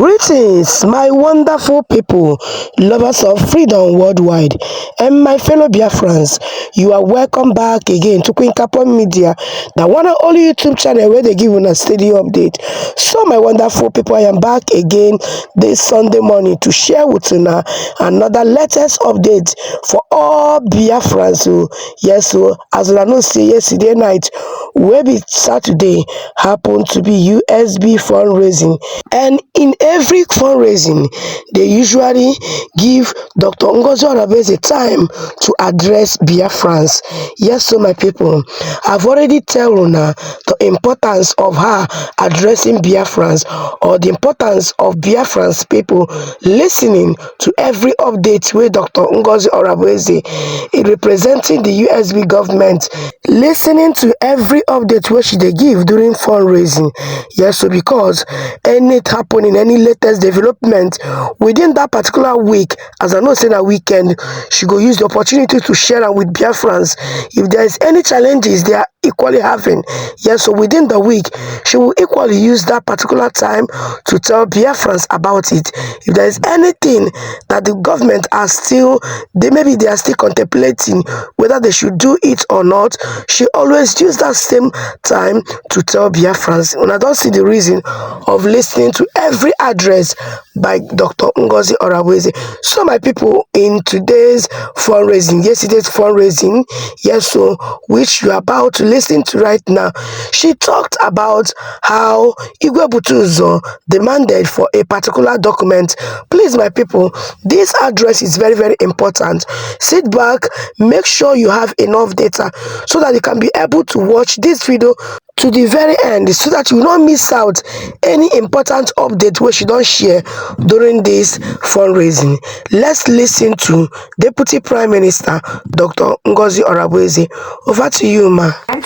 Greetings, my wonderful people, lovers of freedom worldwide, and my fellow Biafrans. You are welcome back again to Queencapon Media, the one and only YouTube channel where they give you a steady update. So, my wonderful people, I am back again this Sunday morning to share with you now another latest update for all Biafrans. So, yes, so as I know, say yesterday night, where be Saturday happened to be USB fundraising, and in every fundraising, they usually give Dr. NGOZI ORABUEZE time to address Biafrans. Yes, so my people, I've already told you now the importance of her addressing Biafrans, or the importance of Biafrans people listening to every update where Dr. NGOZI ORABUEZE is representing the USB government, listening to every update where she they give during fundraising. Yes, so because any happening, any latest development within that particular week, as I know say that weekend, she go use the opportunity to share them with Biafrans. If there is any challenges they are equally having, yes, so within the week, she will equally use that particular time to tell Biafrans about it. If there is anything that the government are still, maybe they are still contemplating whether they should do it or not, she always use that same time to tell Biafrans. When I don't see the reason of listening to every address by Dr. NGOZI ORABUEZE. So my people, in today's fundraising, yesterday's fundraising, yes, so which you are about to listen to right now, she talked about how Igwe Butuzor demanded for a particular document. Please, my people, this address is very, very important. Sit back, make sure you have enough data so that you can be able to watch this video to the very end, so that you will not miss out any important update where she don't share during this fundraising. Let's listen to Deputy Prime Minister Dr. NGOZI ORABUEZE. Over to you, ma. And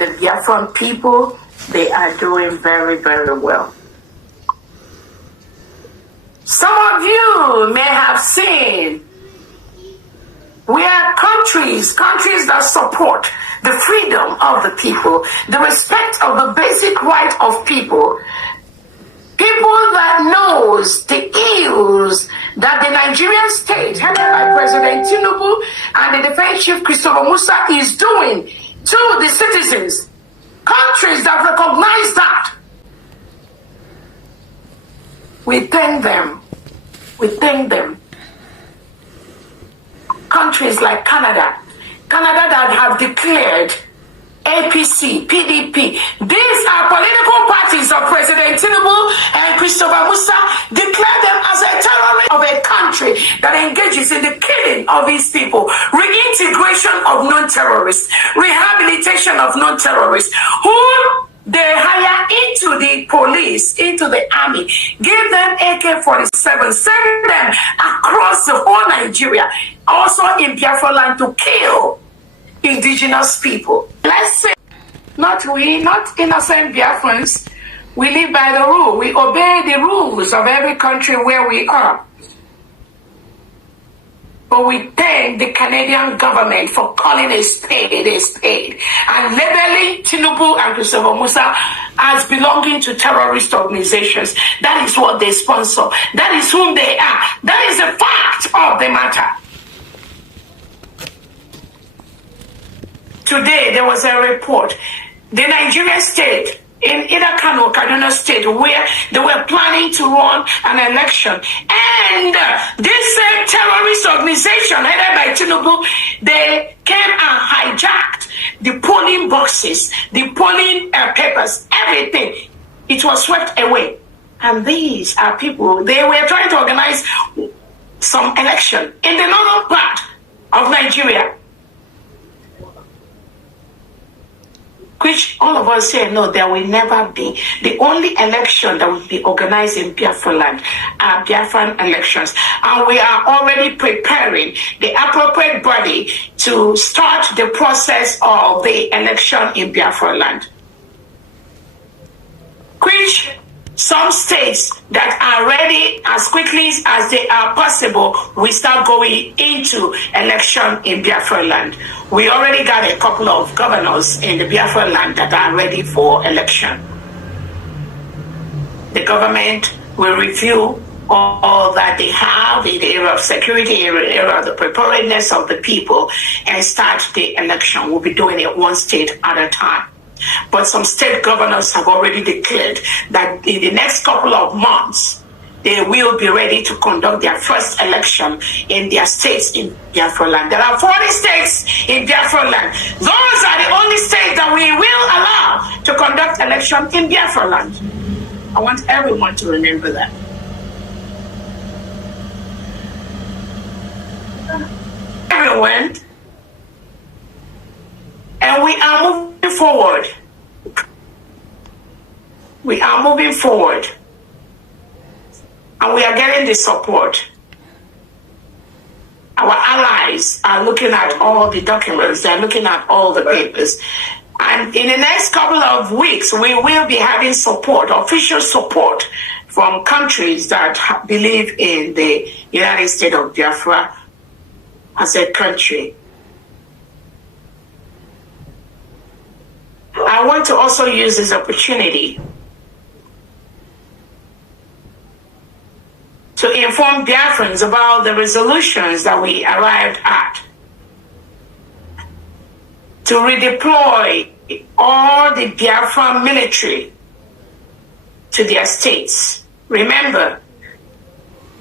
the Biafran people, they are doing very, very well. Some of you may have seen we are countries that support the freedom of the people, the respect of the basic right of people that knows the ills that the Nigerian state, headed by President Tinubu and the defense chief Christopher Musa, is doing to the citizens. Countries that recognize that. We thank them. We thank them. Countries like Canada that have declared APC, PDP. These are political parties of President Tinubu and Christopher Musa, declare them as a terrorist of a country that engages in the killing of its people, reintegration of non-terrorists, rehabilitation of non-terrorists, who they hire into the police, into the army, give them AK-47, send them across the whole Nigeria, also in Biafra land, to kill indigenous people. Let's say, not we, not innocent Biafrans, we live by the rule. We obey the rules of every country where we are. But we thank the Canadian government for calling a spade and labeling Tinubu and Christopher Musa as belonging to terrorist organizations. That is what they sponsor. That is whom they are. That is the fact of the matter. Today, there was a report. The Nigerian state, in either Kanu or Kaduna state, where they were planning to run an election. And this terrorist organization headed by Tinubu, they came and hijacked the polling boxes, the polling papers, everything. It was swept away. And these are people, they were trying to organize some election in the northern part of Nigeria, which all of us say, no, there will never be. The only election that will be organized in Biafra land are Biafran elections. And we are already preparing the appropriate body to start the process of the election in Biafra land, which some states that are ready as quickly as they are possible, we start going into election in Biafra land. We already got a couple of governors in the Biafra land that are ready for election. The government will review all that they have in the area of security, area of the preparedness of the people, and start the election. We'll be doing it one state at a time. But some state governors have already declared that in the next couple of months, they will be ready to conduct their first election in their states in Biafra land. There are 40 states in Biafra land. Those are the only states that we will allow to conduct election in Biafra land. I want everyone to remember that. Everyone, and we are moving forward. We are moving forward. And we are getting the support. Our allies are looking at all the documents, they're looking at all the papers. And in the next couple of weeks, we will be having support, official support, from countries that believe in the United States of Biafra as a country. I want to also use this opportunity to inform Biafrans about the resolutions that we arrived at, to redeploy all the Biafran military to their states. Remember,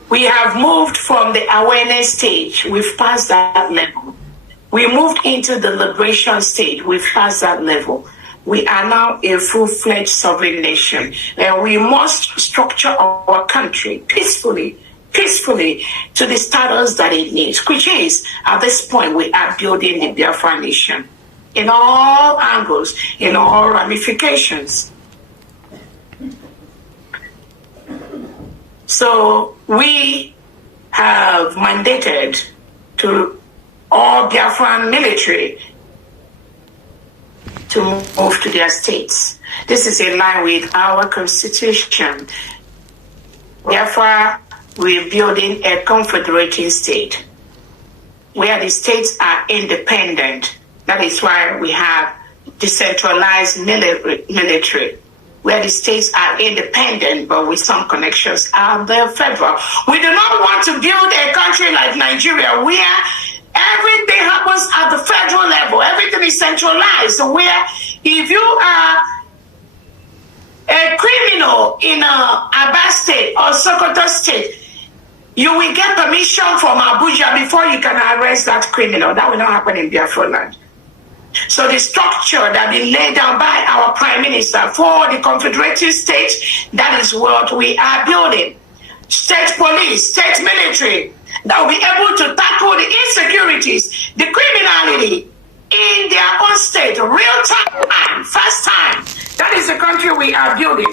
we have moved from the awareness stage. We've passed that level. We moved into the liberation stage. We've passed that level. We are now a full-fledged sovereign nation, and we must structure our country peacefully to the status that it needs, which is, at this point, we are building the Biafran nation in all angles, in all ramifications. So we have mandated to all Biafran military to move to their states. This is in line with our constitution. Therefore, we're building a confederating state where the states are independent. That is why we have decentralized military, where the states are independent, but with some connections are the federal. We do not want to build a country like Nigeria, where everything happens at the federal level. Everything is centralized, where if you are a criminal in Aba State or Sokoto State, you will get permission from Abuja before you can arrest that criminal. That will not happen in Biafra land. So the structure that been laid down by our Prime Minister for the Confederated States, that is what we are building. State police, state military, that will be able to tackle the insecurities, the criminality in their own state, real time, fast time. That is the country we are building.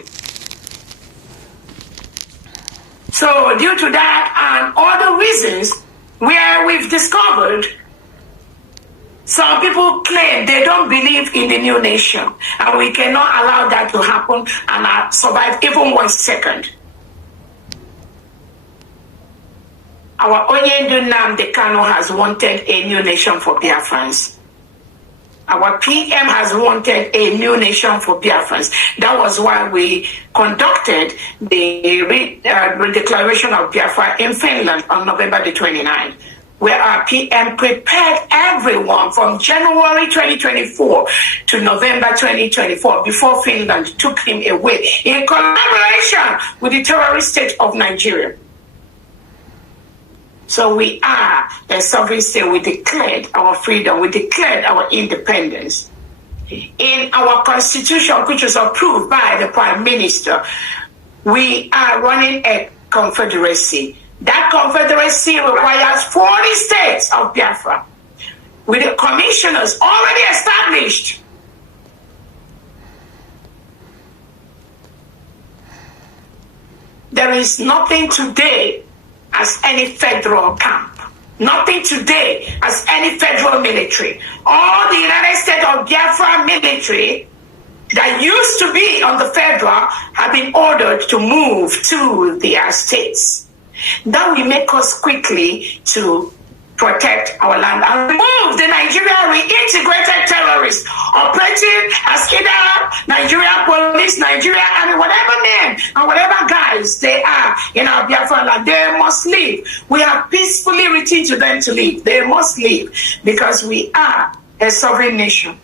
So due to that and other reasons, where we've discovered some people claim they don't believe in the new nation, and we cannot allow that to happen and survive even 1 second. Our Onyendu Nnamdi Kanu has wanted a new nation for Biafrans. Our PM has wanted a new nation for Biafrans. That was why we conducted the declaration of Biafra in Finland on November the 29th, where our PM prepared everyone from January 2024 to November 2024 before Finland took him away in collaboration with the terrorist state of Nigeria. So we are a sovereign state. We declared our freedom. We declared our independence. In our constitution, which was approved by the Prime Minister, we are running a confederacy. That confederacy requires 40 states of Biafra, with the commissioners already established. There is nothing today as any federal camp. Nothing today as any federal military. All the United States of Biafra military that used to be on the federal have been ordered to move to their states. That will make us quickly to protect our land and remove the Nigerian reintegrated terrorists operating as either Nigerian police, Nigerian army, whatever name and whatever guys they are in our Biafran land. They must leave. We have peacefully written to them to leave. They must leave because we are a sovereign nation.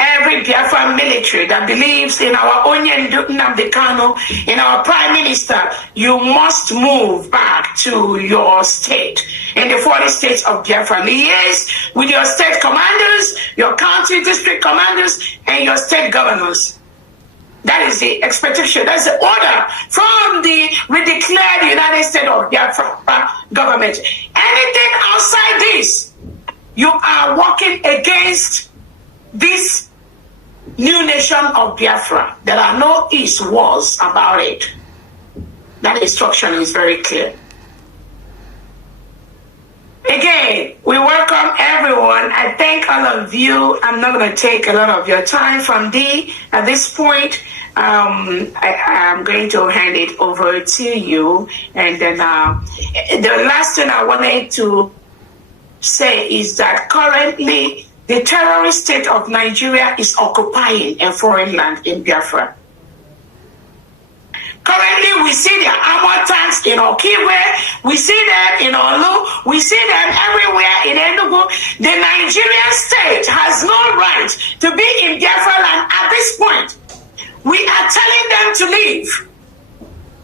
Every Biafran military that believes in our OGE Nnamdi Kanu, in our Prime Minister, you must move back to your state. In the 40 states of Biafra, liaise with your state commanders, your county district commanders, and your state governors. That is the expectation. That's the order from the redeclared United States of Biafra government. Anything outside this, you are working against this new nation of Biafra. There are no ifs, wars about it. That instruction is very clear. Again, we welcome everyone. I thank all of you. I'm not going to take a lot of your time from D. At this point, I'm going to hand it over to you. And then the last thing I wanted to say is that currently the terrorist state of Nigeria is occupying a foreign land in Biafra. Currently, we see their armored tanks in Okigwe, we see them in Olu, we see them everywhere in Enugu. The Nigerian state has no right to be in Biafra land at this point. We are telling them to leave.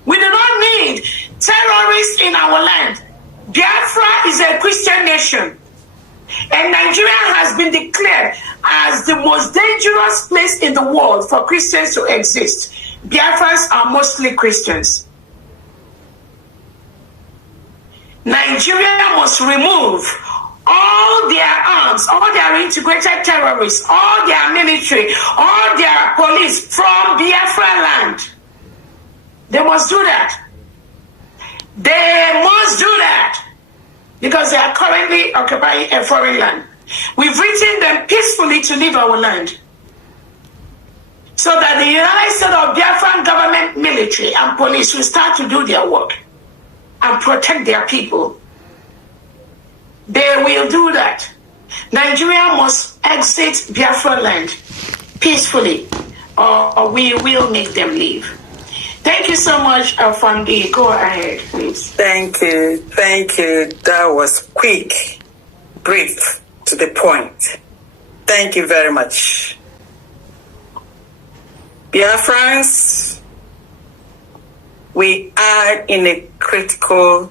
We do not need terrorists in our land. Biafra is a Christian nation. And Nigeria has been declared as the most dangerous place in the world for Christians to exist. Biafrans are mostly Christians. Nigeria must remove all their arms, all their integrated terrorists, all their military, all their police from Biafra land. They must do that. They must do that. Because they are currently occupying a foreign land. We've written them peacefully to leave our land. So that the United States of Biafran government, military, and police will start to do their work and protect their people. They will do that. Nigeria must exit Biafra land peacefully, or we will make them leave. Thank you so much, Fundy. Go ahead, please. Thank you. Thank you. That was quick, brief, to the point. Thank you very much. Biafrans, we are in a critical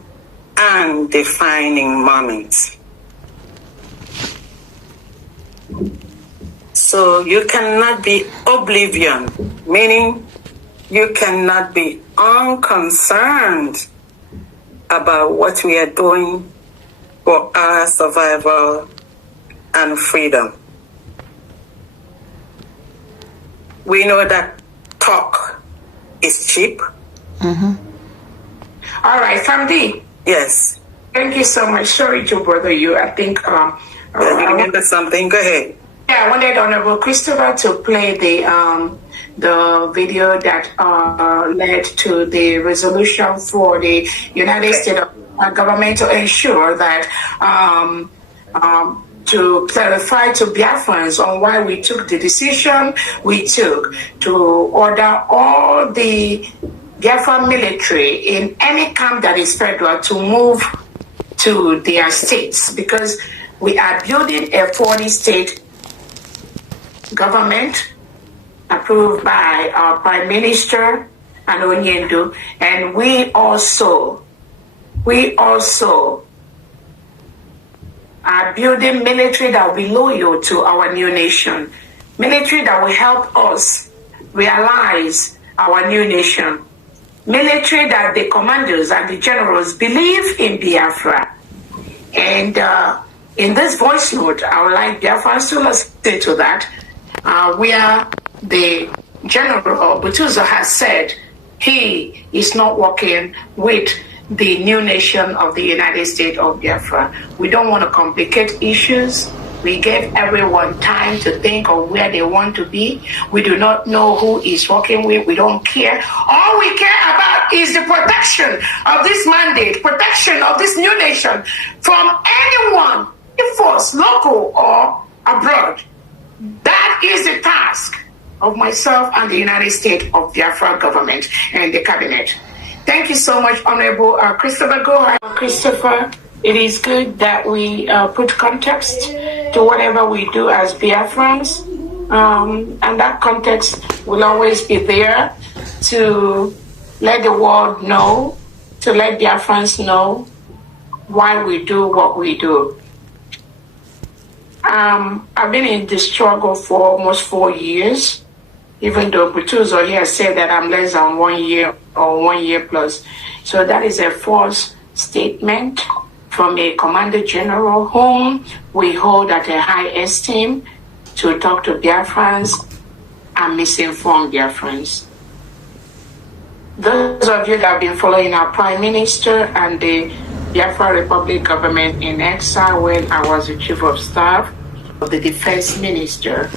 and defining moment. So you cannot be oblivion, meaning you cannot be unconcerned about what we are doing for our survival and freedom. We know that talk is cheap. Mm-hmm. All right, Famdi. Yes. Thank you so much. Sorry to bother you. I think you remember something. Go ahead. Yeah, I wanted Honorable Christopher to play the video that led to the resolution for the United States government to ensure that to clarify to Biafrans on why we took the decision we took to order all the Biafran military in any camp that is federal to move to their states, because we are building a 40-state government approved by our Prime Minister and Onyendu, and we also are building military that will be loyal to our new nation, military that will help us realize our new nation, military that the commanders and the generals believe in Biafra. And in this voice note, I would like Biafrans to listen to that, where the General Butuzor has said he is not working with the new nation of the United States of Biafra. We don't want to complicate issues. We gave everyone time to think of where they want to be. We do not know who is working with. We don't care. All we care about is the protection of this mandate, protection of this new nation from anyone, force, local or abroad. That is the task of myself and the United States of Biafra government and the cabinet. Thank you so much, Honorable Christopher. Go ahead, Christopher. It is good that we put context to whatever we do as Biafrans, and that context will always be there to let the world know, to let Biafrans know why we do what we do. I've been in this struggle for almost 4 years, even though Butuzor here said that I'm less than 1 year or 1 year plus. So that is a false statement from a Commander General whom we hold at a high esteem to talk to Biafrans and misinform Biafrans. Those of you that have been following our Prime Minister and the Biafra Republic government in exile when I was the Chief of Staff of the Defense Minister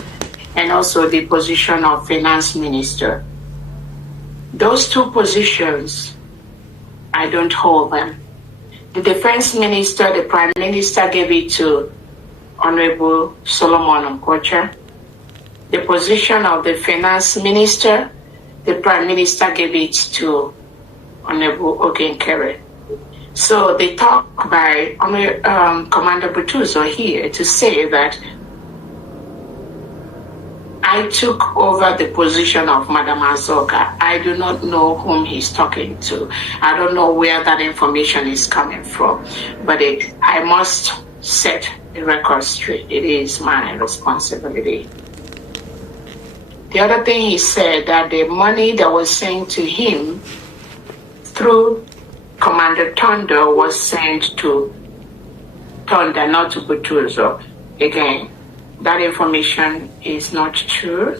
and also the position of Finance Minister. Those two positions, I don't hold them. The Defense Minister, the Prime Minister gave it to Honorable Solomon Okocha. The position of the Finance Minister, the Prime Minister gave it to Honorable OGE NKERRE. So they talk by Commander Butuzor here to say that I took over the position of Madam Azoka. I do not know whom he's talking to. I don't know where that information is coming from. But I must set the record straight. It is my responsibility. The other thing he said that the money that was sent to him through Commander Thunder was sent to Thunder, not to Butuzor. Again, that information is not true.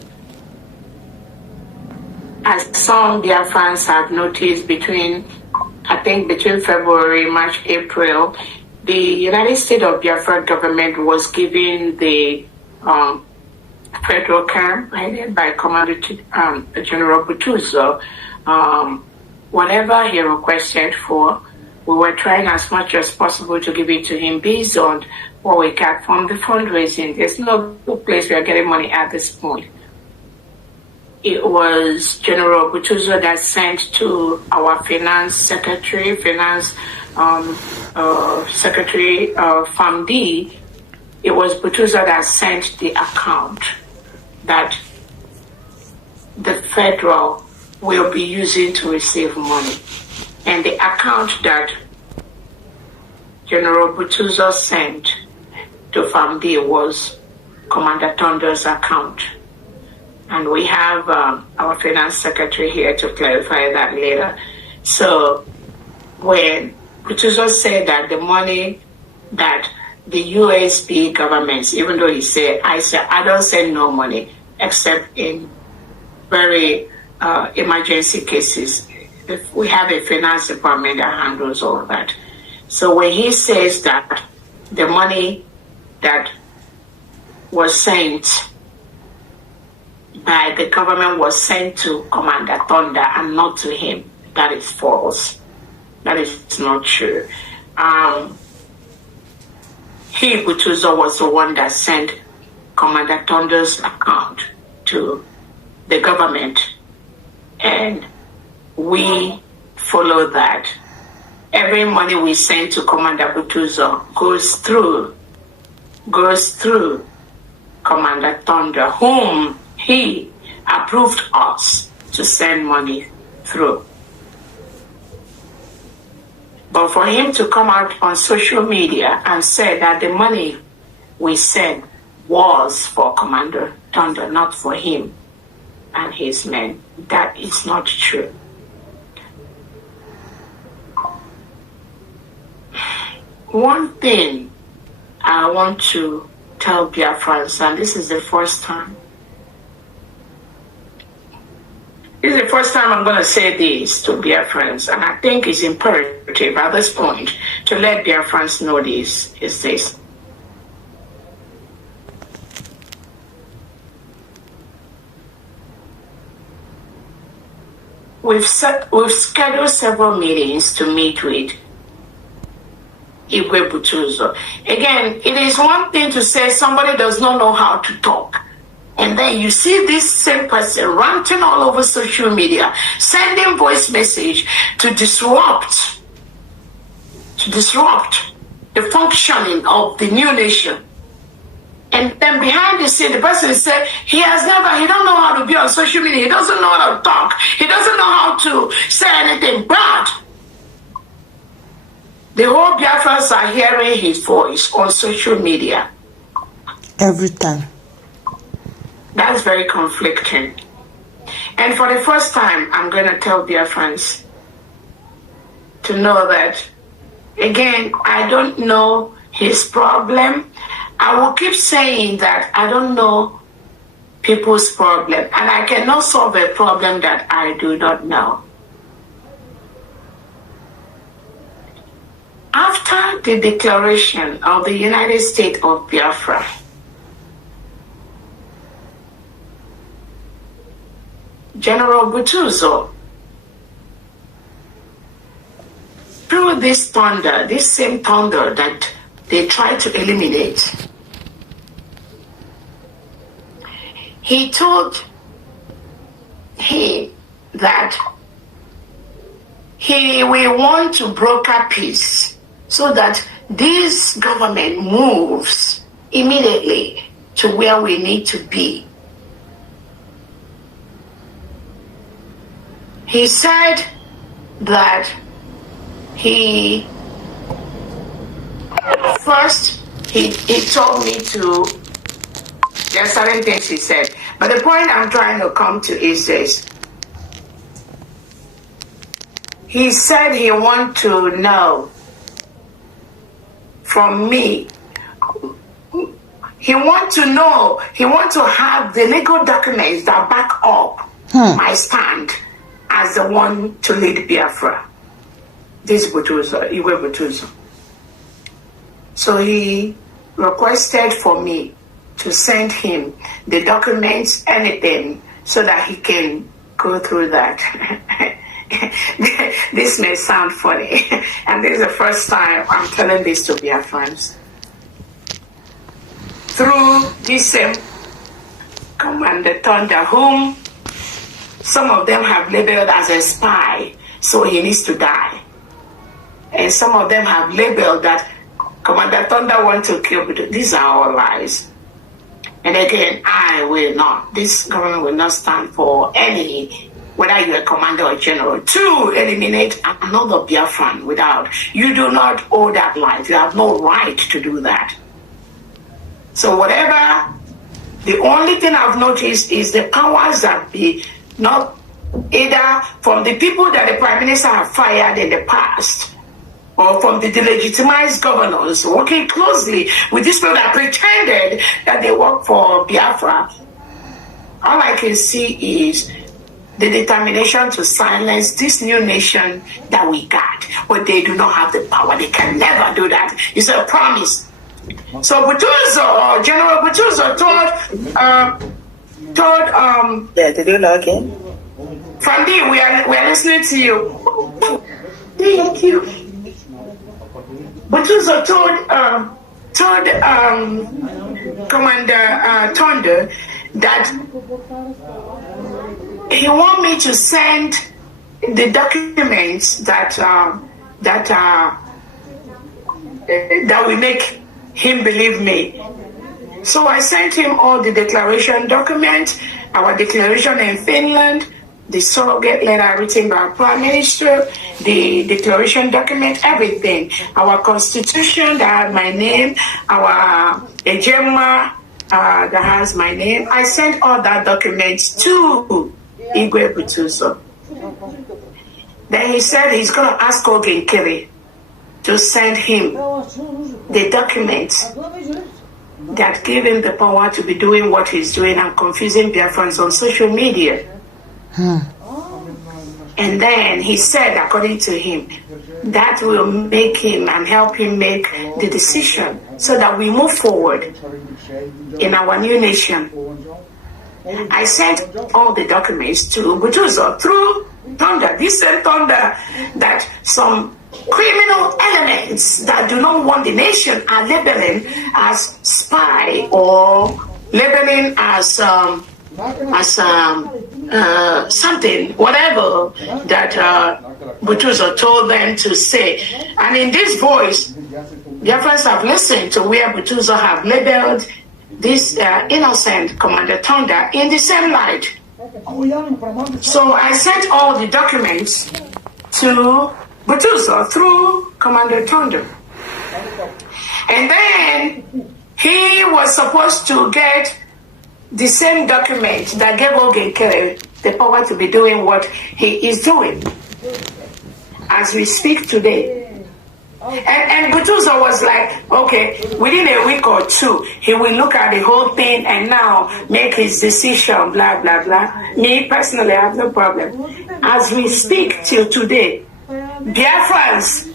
As some Biafrans have noticed between February, March, April, the United States of Biafra government was giving the federal camp headed by Commander General Butuzor whatever he requested for. We were trying as much as possible to give it to him based on what we got from the fundraising. There's no place we are getting money at this point. It was General Butuzor that sent to our Finance Secretary, Secretary FAMD. It was Butuzor that sent the account that the federal will be using to receive money. And the account that General Butuzor sent to FAMD was Commander Thunder's account. And we have our Finance Secretary here to clarify that later. So when Butuzor said that the money that the USB governments, even though he said, I don't send no money except in very emergency cases. If we have a finance department that handles all of that. So when he says that the money that was sent by the government was sent to Commander Thunder and not to him, that is false. That is not true. Butuzor was the one that sent Commander Thunder's account to the government, and we follow that. Every money we send to Commander Butuzor goes through Commander Thunder, whom he approved us to send money through. But for him to come out on social media and say that the money we sent was for Commander Thunder, not for him and his men, that is not true. One thing I want to tell Biafrans, and this is the first time. This is the first time I'm going to say this to Biafrans, and I think it's imperative at this point to let Biafrans know this, is this. we've scheduled several meetings to meet with Igwe Butuzor. Again, it is one thing to say somebody does not know how to talk. And then you see this same person ranting all over social media, sending voice message to disrupt the functioning of the new nation. And then behind the scene, the person said he don't know how to be on social media. He doesn't know how to talk. He doesn't know how to say anything bad. The whole Biafrans are hearing his voice on social media. Every time. That's very conflicting. And for the first time, I'm going to tell Biafrans to know that, again, I don't know his problem. I will keep saying that I don't know people's problem, and I cannot solve a problem that I do not know. After the declaration of the United States of Biafra, General Butuzor, through this thunder, this same thunder that they tried to eliminate, he told him that he will want to broker peace so that this government moves immediately to where we need to be. He said that he told me to, there are certain things he said, but the point I'm trying to come to is this. He said he wants to know from me. He wants to know, he wants to have the legal documents that back up my stand as the one to lead Biafra. This Butuzor, Igwe Butuzor. So he requested for me to send him the documents, anything, so that he can go through that. This may sound funny, and this is the first time I'm telling this to Biafrans. Through this same Commander Thunder, whom some of them have labeled as a spy, so he needs to die. And some of them have labeled that Commander Thunder wants to kill. These are all lies. And again, I will not. This government will not stand for any, whether you're a commander or general, to eliminate another Biafran without. You do not owe that life. You have no right to do that. So whatever, the only thing I've noticed is the powers that be, not either from the people that the Prime Minister have fired in the past, or from the delegitimized governors working closely with these people that pretended that they work for Biafra. All I can see is the determination to silence this new nation that we got, but they do not have the power. They can never do that. It's a promise. So Butuzor, General Butuzor told did you log in? Fandi, we are listening to you. Thank you. Butuzor told Commander Thunder that he want me to send the documents that will make him believe me. So I sent him all the declaration documents, our declaration in Finland, the surrogate letter written by Prime Minister, the declaration document, everything. Our constitution that has my name, our agenda that has my name. I sent all that documents to Igwe Butuzor. Then he said he's going to ask OGE NKERRE to send him the documents that give him the power to be doing what he's doing and confusing Biafrans on social media. And then he said, according to him, that will make him and help him make the decision so that we move forward in our new nation. I sent all the documents to Butuzor through thunder, this same thunder that some criminal elements that do not want the nation are labeling as spy or labeling as something, whatever that Butuzor told them to say. And in this voice, Biafrans have listened to where Butuzor have labeled this innocent Commander Thunder in the same light. So I sent all the documents to Butuzor through Commander Thunder. And then he was supposed to get the same document that gave OGE NKERRE the power to be doing what he is doing as we speak today. And Butuzor was like, okay, within a week or two, he will look at the whole thing and now make his decision, blah, blah, blah. Me, personally, I have no problem. As we speak till today, Biafrans,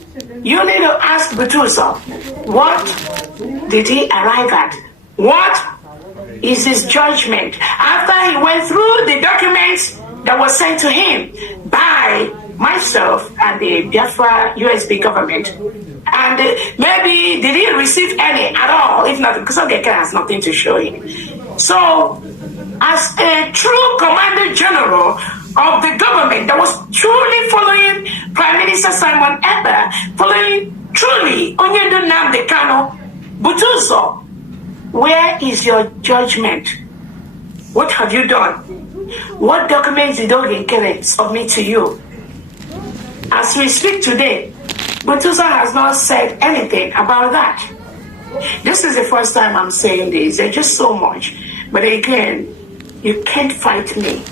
you need to ask Butuzor, what did he arrive at? What is his judgment after he went through the documents that were sent to him by myself and the Biafra USB government? And maybe did he receive any at all? If not, because OGE NKERRE has nothing to show him. So, as a true commander general of the government that was truly following Prime Minister Simon Ekpa, following truly Nnamdi Kanu, Butuzor, where is your judgment? What have you done? What documents did OGE NKERRE submit to you? As we speak today, Butuzor has not said anything about that. This is the first time I'm saying this. There's just so much. But again, you can't fight me.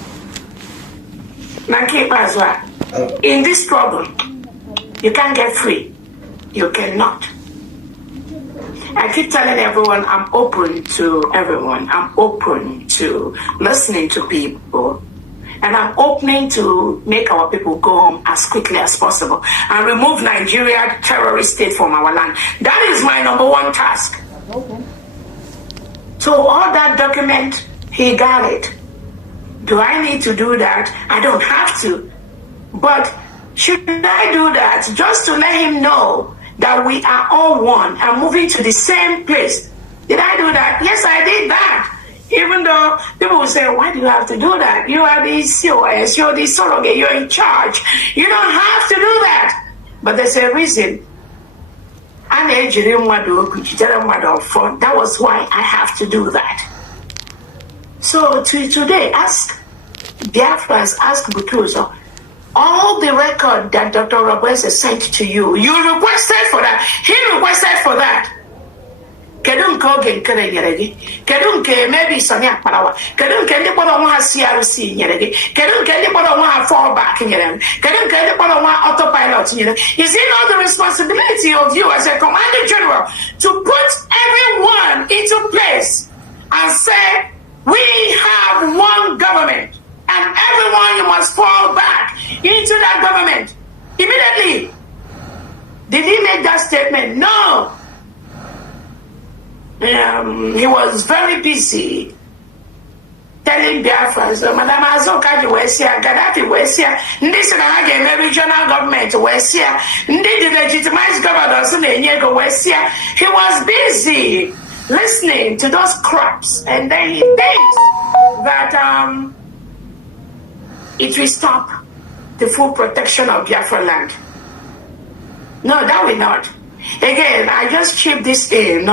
In this struggle, you can't get free. You cannot. I keep telling everyone I'm open to everyone. I'm open to listening to people. And I'm opening to make our people go home as quickly as possible and remove Nigeria terrorist state from our land. That is my number one task. So all that document, he got it. Do I need to do that? I don't have to. But should I do that just to let him know that we are all one and moving to the same place? Did I do that? Yes, I did that. Even though people will say, why do you have to do that? You are the COS, you're the surrogate, you're in charge. You don't have to do that. But there's a reason. That was why I have to do that. So today, ask Biafrans, ask Butuzor, all the record that Dr. Orabueze sent to you, you requested for that. He requested for that. Kedun ko OGE NKERRE nyere gị? Kedun ke maybe Simon Ekpa? Kedun ke ndị kpọrọ onwe ha CRC nyere gị? Kedun ke ndị kpọrọ onwe ha fallback nyere gị? Kedun ke ndị kpọrọ onwe ha autopilot nyere gị? Is it not the responsibility of you as a commander general to put everyone into place and say, we have one government and everyone, you must fall back into that government immediately? Did he make that statement? No. He was very busy telling Biafrans, Madam Azoka was here, Gaddafi was here, this and again, regional government was here, the legitimized governors in Nyego was here. He was busy listening to those craps, and then he thinks that it will stop the full protection of Biafra land. No, that will not. Again, I just chip this in,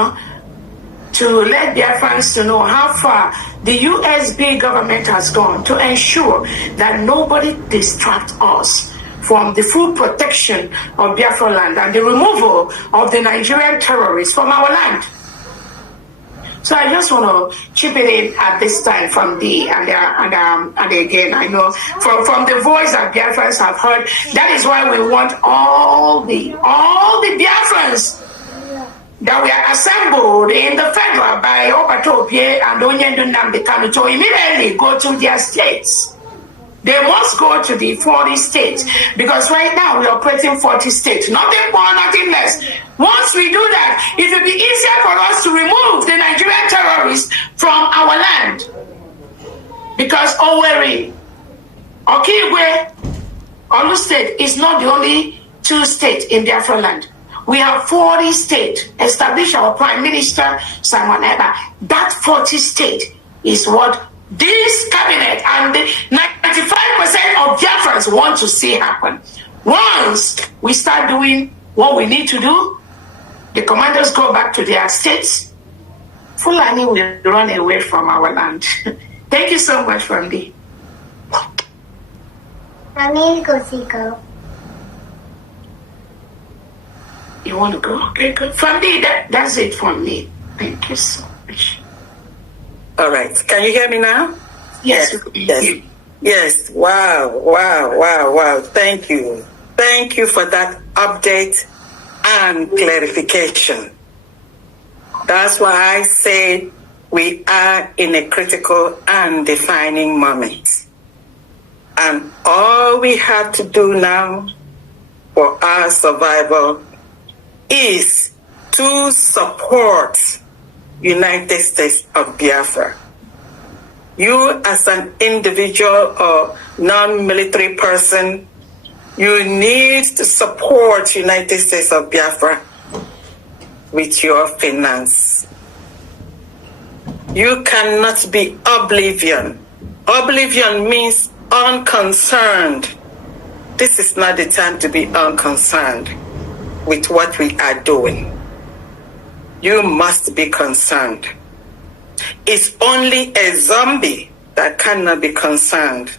to let Biafrans to know how far the USB government has gone to ensure that nobody distracts us from the full protection of Biafra land and the removal of the Nigerian terrorists from our land. So I just want to chip it in at this time from and again, I know from the voice that Biafrans have heard, that is why we want all the Biafrans that we are assembled in the federal by Opatopie and Nnamdi Kanu to immediately go to their states. They must go to the 40 states because right now we are operating 40 states. Nothing more, nothing less. Once we do that, it will be easier for us to remove the Nigerian terrorists from our land. Because Owerri, Okigwe, Olu State is not the only 2 states in Biafra land. We have 40 states established our Prime Minister, Simon Ekpa. That 40 state is what this cabinet and 95% of Biafrans want to see happen. Once we start doing what we need to do, the commanders go back to their states, Fulani will run away from our land. Thank you so much, Famdi. I need to go. You want to go? Okay, good. Famdi, that's it from me. Thank you so much. All right. Can you hear me now? Yes. Yes. Yes. Wow. Thank you. Thank you for that update and clarification. That's why I say we are in a critical and defining moment. And all we have to do now for our survival is to support United States of Biafra. You as an individual or non-military person, you need to support United States of Biafra with your finance. You cannot be oblivion. Oblivion means unconcerned. This is not the time to be unconcerned with what we are doing. You must be concerned. It's only a zombie that cannot be concerned.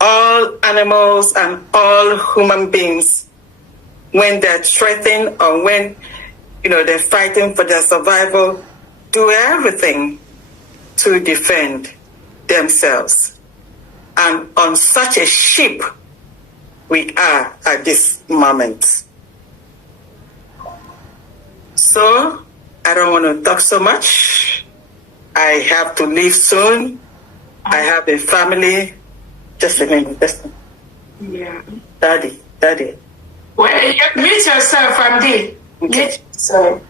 All animals and all human beings, when they're threatened or when they're fighting for their survival, do everything to defend themselves. And on such a ship we are at this moment. So I don't want to talk so much. I have to leave soon. I have a family. Just a minute. Yeah. Daddy. Well, meet yourself, Famdi. Okay. So.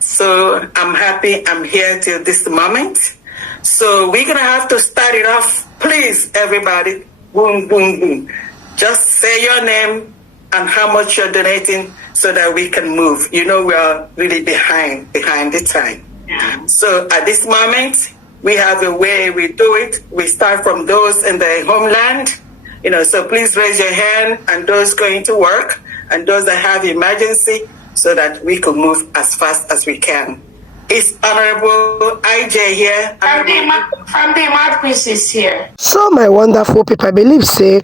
So I'm happy I'm here till this moment. So we're going to have to start it off. Please, everybody. Boom, boom, boom. Just say your name and how much you're donating so that we can move. We are really behind the time. Yeah. So at this moment, we have a way we do it. We start from those in the homeland. So please raise your hand, and those going to work and those that have emergency, so that we can move as fast as we can. It's Honorable IJ here. Famdi Mouthpiece is here. So my wonderful people, I believe say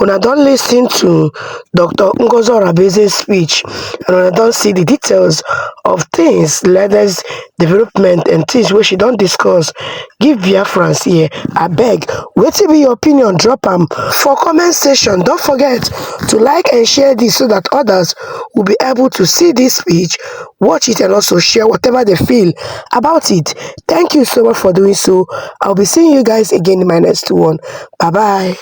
una don listen to Dr. NGOZI ORABUEZE's speech, and una don see the details of things, leaders, development, and things wey she don discuss. Give Biafrans here. Abeg, wetin be your opinion? Drop am for comment section. Don't forget to like and share this so that others will be able to see this speech, watch it, and also share whatever they feel about it. Thank you so much for doing so. I'll be seeing you guys again in my next one. Bye bye.